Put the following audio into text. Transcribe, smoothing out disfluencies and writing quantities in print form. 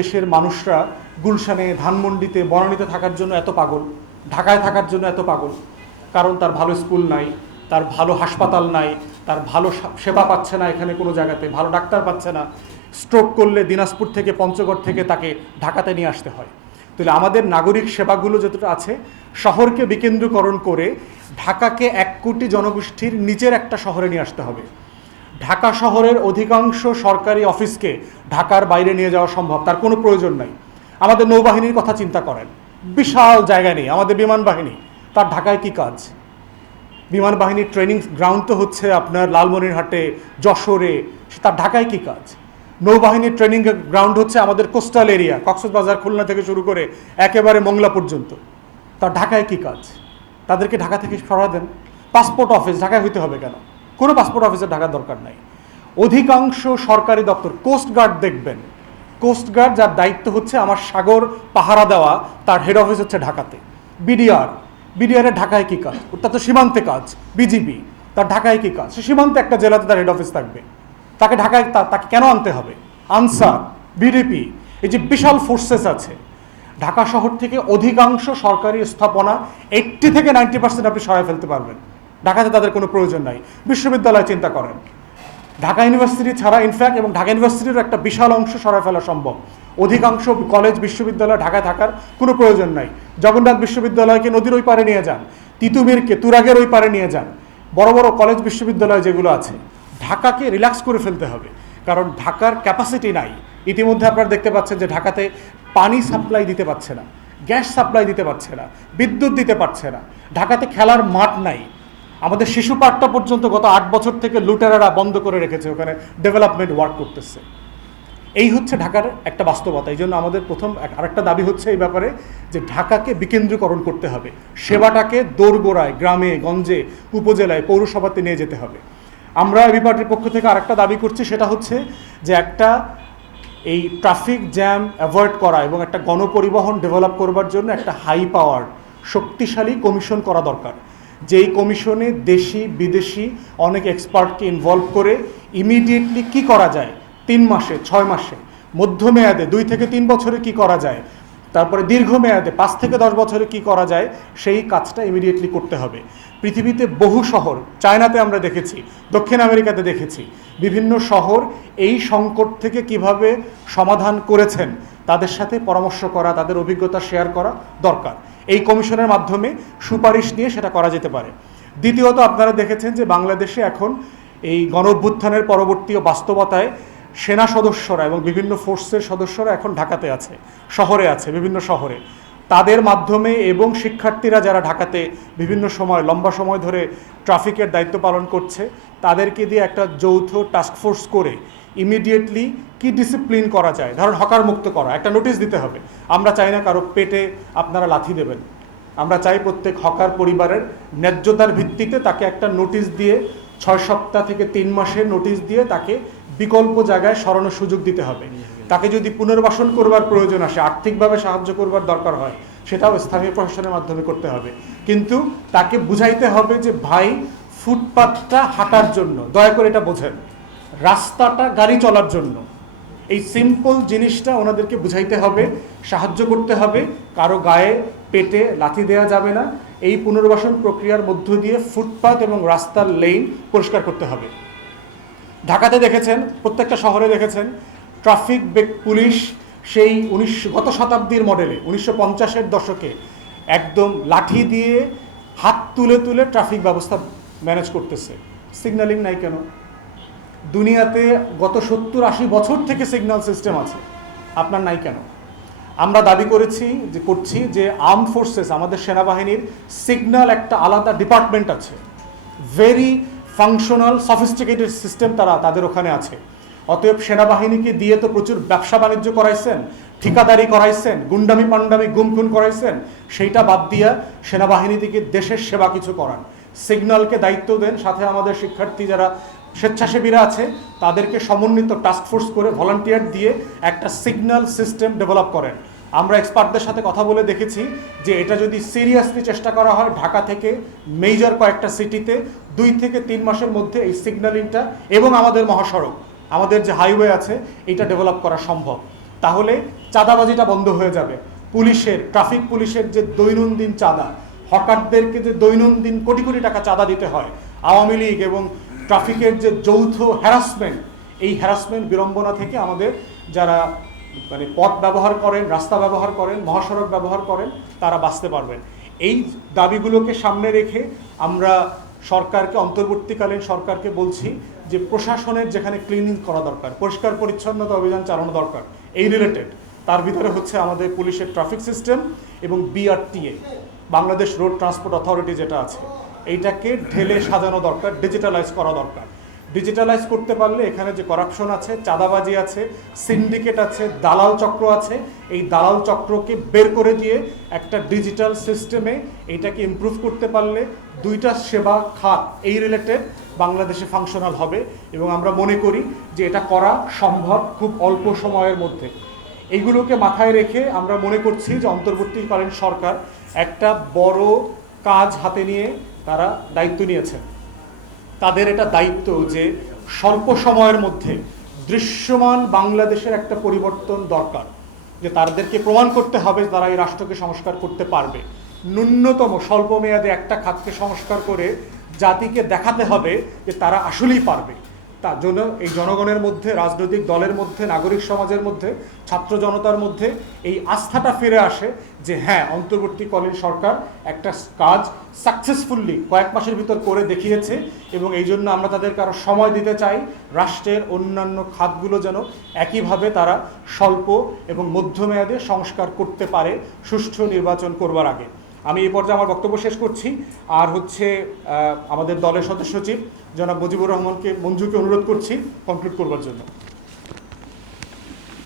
দেশের মানুষরা গুলশানে, ধানমন্ডিতে, বনানীতে থাকার জন্য এত পাগল, ঢাকায় থাকার জন্য এত পাগল? কারণ তার ভালো স্কুল নাই, তার ভালো হাসপাতাল নাই, তার ভালো সেবা পাচ্ছে না, এখানে কোনো জায়গাতে ভালো ডাক্তার পাচ্ছে না। স্ট্রোক করলে দিনাজপুর থেকে, পঞ্চগড় থেকে তাকে ঢাকাতে নিয়ে আসতে হয়। তাহলে আমাদের নাগরিক সেবাগুলো যতটা আছে, শহরকে বিকেন্দ্রীকরণ করে ঢাকাকে 1 কোটি জনগোষ্ঠীর নিচের একটা শহরে নিয়ে আসতে হবে। ঢাকা শহরের অধিকাংশ সরকারি অফিসকে ঢাকার বাইরে নিয়ে যাওয়া সম্ভব, তার কোনো প্রয়োজন নাই। আমাদের নৌবাহিনীর কথা চিন্তা করেন, বিশাল জায়গা নেই। আমাদের বিমান বাহিনী, তার ঢাকায় কি কাজ? বিমান বাহিনীর ট্রেনিং গ্রাউন্ড তো হচ্ছে আপনার লালমনিরহাটে, যশোরে, তার ঢাকায় কি কাজ? নৌবাহিনীর ট্রেনিং গ্রাউন্ড হচ্ছে আমাদের কোস্টাল এরিয়া, কক্সবাজার, খুলনা থেকে শুরু করে একেবারে মোংলা পর্যন্ত। তার ঢাকায় কি কাজ? তাদেরকে ঢাকা থেকে সরা দেন। পাসপোর্ট অফিস ঢাকায় হইতে হবে কেন? কোনো পাসপোর্ট অফিসের ঢাকার দরকার নাই। অধিকাংশ সরকারি দপ্তর, কোস্টগার্ড দেখবেন, কোস্টগার্ড যার দায়িত্ব হচ্ছে আমার সাগর পাহারা দেওয়া, তার হেড অফিস হচ্ছে ঢাকাতে। বিডিআরের ঢাকায় কী কাজ? ওটা তো সীমান্তে কাজ। বিজিবি, তার ঢাকায় কী কাজ? সে সীমান্তে একটা জেলাতে তার হেড অফিস থাকবে, তাকে ঢাকায় তাকে কেন আনতে হবে? আনসার, বিডিপি, এই যে বিশাল ফোর্সেস আছে, ঢাকা শহর থেকে অধিকাংশ সরকারি স্থাপনা 80 থেকে 90% আপনি সরাই ফেলতে পারবেন। ঢাকাতে তাদের কোনো প্রয়োজন নাই। বিশ্ববিদ্যালয় চিন্তা করেন, ঢাকা ইউনিভার্সিটি ছাড়া ইনফ্যাক্ট, এবং ঢাকা ইউনিভার্সিটির একটা বিশাল অংশ সরাই ফেলা সম্ভব। অধিকাংশ কলেজ, বিশ্ববিদ্যালয় ঢাকায় থাকার কোনো প্রয়োজন নাই। জগন্নাথ বিশ্ববিদ্যালয়কে নদীর ওই পারে নিয়ে যান, তিতুমিরকে তুরাগের ওই পারে নিয়ে যান। বড় বড় কলেজ, বিশ্ববিদ্যালয় যেগুলো আছে, ঢাকাকে রিল্যাক্স করে ফেলতে হবে, কারণ ঢাকার ক্যাপাসিটি নাই। ইতিমধ্যে আপনারা দেখতে পাচ্ছেন যে ঢাকাতে পানি সাপ্লাই দিতে পারছে না, গ্যাস সাপ্লাই দিতে পারছে না, বিদ্যুৎ দিতে পারছে না। ঢাকাতে খেলার মাঠ নাই। আমাদের শিশু পার্কটা পর্যন্ত গত 8 বছর থেকে লুটেরারা বন্ধ করে রেখেছে, ওখানে ডেভেলপমেন্ট ওয়ার্ক করতেছে। এই হচ্ছে ঢাকার একটা বাস্তবতা। এই জন্য আমাদের প্রথম আরেকটা দাবি হচ্ছে এই ব্যাপারে, যে ঢাকাকে বিকেন্দ্রীকরণ করতে হবে। সেবাটাকে দোরগোড়ায়, গ্রামে গঞ্জে, উপজেলায়, পৌরসভাতে নিয়ে যেতে হবে। আমরা এবি পার্টির পক্ষ থেকে আরেকটা দাবি করছি, সেটা হচ্ছে যে একটা এই ট্রাফিক জ্যাম অ্যাভয়েড করা এবং একটা গণপরিবহন ডেভেলপ করবার জন্য একটা হাই পাওয়ার, শক্তিশালী কমিশন করা দরকার। যেই কমিশনে দেশি বিদেশি অনেক এক্সপার্টকে ইনভলভ করে ইমিডিয়েটলি কি করা যায়, 3 মাসে, 6 মাসে, মধ্যমেয়াদে 2 থেকে 3 বছরে কি করা যায়, তারপরে দীর্ঘমেয়াদে 5 থেকে 10 বছরে কি করা যায়, সেই কাজটা ইমিডিয়েটলি করতে হবে। পৃথিবীতে বহু শহর, চায়নাতে আমরা দেখেছি, দক্ষিণ আমেরিকাতে দেখেছি, বিভিন্ন শহর এই সংকট থেকে কিভাবে সমাধান করেছেন, তাদের সাথে পরামর্শ করা, তাদের অভিজ্ঞতা শেয়ার করা দরকার। এই কমিশনের মাধ্যমে সুপারিশ নিয়ে সেটা করা যেতে পারে। দ্বিতীয়ত, আপনারা দেখেছেন যে বাংলাদেশে এখন এই গণঅভ্যুত্থানের পরবর্তী বাস্তবতায় সেনা সদস্যরা এবং বিভিন্ন ফোর্সের সদস্যরা এখন ঢাকাতে আছে, শহরে আছে, বিভিন্ন শহরে। তাদের মাধ্যমে এবং শিক্ষার্থীরা যারা ঢাকাতে বিভিন্ন সময়, লম্বা সময় ধরে ট্রাফিকের দায়িত্ব পালন করছে, তাদেরকে দিয়ে একটা যৌথ টাস্কফোর্স করে ইমিডিয়েটলি কি ডিসিপ্লিন করা যায়, ধরুন হকার মুক্ত করা, একটা নোটিশ দিতে হবে। আমরা চাই না কারো পেটে আপনারা লাথি দেবেন। আমরা চাই প্রত্যেক হকার পরিবারের ন্যায্যতার ভিত্তিতে তাকে একটা নোটিশ দিয়ে, 6 সপ্তাহ থেকে 3 মাসের নোটিশ দিয়ে তাকে বিকল্প জায়গায় সরানোর সুযোগ দিতে হবে। তাকে যদি পুনর্বাসন করবার প্রয়োজন আসে, আর্থিকভাবে সাহায্য করবার দরকার হয়, সেটাও স্থানীয় প্রশাসনের মাধ্যমে করতে হবে। কিন্তু তাকে বুঝাইতে হবে যে ভাই, ফুটপাথটা হাঁটার জন্য, দয়া করে এটা বোঝেন, রাস্তাটা গাড়ি চলার জন্য। এই সিম্পল জিনিসটা ওনাদেরকে বুঝাইতে হবে, সাহায্য করতে হবে। কারো গায়ে পেটে লাথি দেওয়া যাবে না। এই পুনর্বাসন প্রক্রিয়ার মধ্য দিয়ে ফুটপাথ এবং রাস্তার লেন পরিষ্কার করতে হবে। ঢাকাতে দেখেছেন, প্রত্যেকটা শহরে দেখেছেন, ট্রাফিক পুলিশ সেই গত শতাব্দীর মডেলে 1950-এর দশকে একদম লাঠি দিয়ে হাত তুলে তুলে ট্রাফিক ব্যবস্থা ম্যানেজ করতেছে। সিগন্যালিং নাই কেন? দুনিয়াতে গত 70-80 বছর থেকে সিগন্যাল সিস্টেম আছে, আপনার নাই কেন? আমরা দাবি করছি যে আর্মড ফোর্সেস, আমাদের সেনাবাহিনীর সিগন্যাল একটা আলাদা ডিপার্টমেন্ট আছে, ভেরি ফাংশনাল, সফিস্টিকেটেড সিস্টেম তাদের ওখানে আছে। অতএব সেনাবাহিনীকে দিয়ে তো প্রচুর ব্যবসা বাণিজ্য করাইছেন, ঠিকাদারি করাইছেন, গুন্ডামি পান্ডামি, গুমখুন করাইছেন। সেইটা বাদ দিয়া সেনাবাহিনী থেকে দেশের সেবা কিছু করান, সিগন্যালকে দায়িত্ব দেন। সাথে আমাদের শিক্ষার্থী যারা স্বেচ্ছাসেবীরা আছে, তাদেরকে সমন্বিত টাস্কফোর্স করে ভলান্টিয়ার দিয়ে একটা সিগন্যাল সিস্টেম ডেভেলপ করেন। আমরা এক্সপার্টদের সাথে কথা বলে দেখেছি যে এটা যদি সিরিয়াসলি চেষ্টা করা হয়, ঢাকা থেকে মেজর কয়েকটা সিটিতে 2 থেকে 3 মাসের মধ্যে এই সিগন্যালিংটা এবং আমাদের মহাসড়ক, আমাদের যে হাইওয়ে আছে, এটা ডেভেলপ করা সম্ভব। তাহলে চাঁদাবাজিটা বন্ধ হয়ে যাবে। পুলিশের, ট্রাফিক পুলিশের যে দৈনন্দিন চাঁদা, হকারদেরকে যে দৈনন্দিন কোটি কোটি টাকা চাঁদা দিতে হয়, আওয়ামী লীগ এবং ট্রাফিকের যে যৌথ হ্যারাসমেন্ট, এই হ্যারাসমেন্ট বিড়ম্বনা থেকে আমাদের যারা মানে পথ ব্যবহার করেন, রাস্তা ব্যবহার করেন, মহাসড়ক ব্যবহার করেন, তারা বাঁচতে পারবেন। এই দাবিগুলোকে সামনে রেখে আমরা সরকারকে, অন্তর্বর্তীকালীন সরকারকে বলছি যে প্রশাসনের যেখানে ক্লিনিং করা দরকার, পরিষ্কার পরিচ্ছন্নতা অভিযান চালানো দরকার, এই রিলেটেড তার ভিতরে হচ্ছে আমাদের পুলিশের ট্রাফিক সিস্টেম এবং BRTA, Bangladesh road transport authority যেটা আছে, এইটাকে ঢেলে সাজানো দরকার, ডিজিটালাইজ করা দরকার। ডিজিটালাইজ করতে পারলে এখানে যে করাপশন আছে, চাঁদাবাজি আছে, সিন্ডিকেট আছে, দালাল চক্র আছে, এই দালাল চক্রকে বের করে দিয়ে একটা ডিজিটাল সিস্টেমে এইটাকে ইমপ্রুভ করতে পারলে দুইটা সেবা খাত এই রিলেটেড বাংলাদেশে ফাংশনাল হবে এবং আমরা মনে করি যে এটা করা সম্ভব খুব অল্প সময়ের মধ্যে। এইগুলোকে মাথায় রেখে আমরা মনে করছি যে অন্তর্বর্তীকালীন সরকার একটা বড় কাজ হাতে নিয়ে তারা দায়িত্ব নিয়েছেন। তাদের এটা দায়িত্ব যে স্বল্প সময়ের মধ্যে দৃশ্যমান বাংলাদেশের একটা পরিবর্তন দরকার, যে তাদেরকে প্রমাণ করতে হবে তারা এই রাষ্ট্রকে সংস্কার করতে পারবে। ন্যূনতম স্বল্প মেয়াদে একটা খাতকে সংস্কার করে জাতিকে দেখাতে হবে যে তারা আসলেই পারবে। তার জন্য এই জনগণের মধ্যে, রাজনৈতিক দলের মধ্যে, নাগরিক সমাজের মধ্যে, ছাত্র জনতার মধ্যে এই আস্থাটা ফিরে আসে যে হ্যাঁ, অন্তর্বর্তীকালীন সরকার একটা কাজ সাকসেসফুলি কয়েক মাসের ভিতর করে দেখিয়েছে এবং এই জন্য আমরা তাদেরকে আরও সময় দিতে চাই। রাষ্ট্রের অন্যান্য খাতগুলো যেন একইভাবে তারা স্বল্প এবং মধ্যমেয়াদে সংস্কার করতে পারে সুষ্ঠু নির্বাচন করবার আগে। আমি এই পর্যায়ে আমার বক্তব্য শেষ করছি। আর হচ্ছে আমাদের দলের সদস্য সচিব জনাব মুজিবুর রহমানকে, মঞ্জুকে অনুরোধ করছি কনক্লুড করবার জন্য।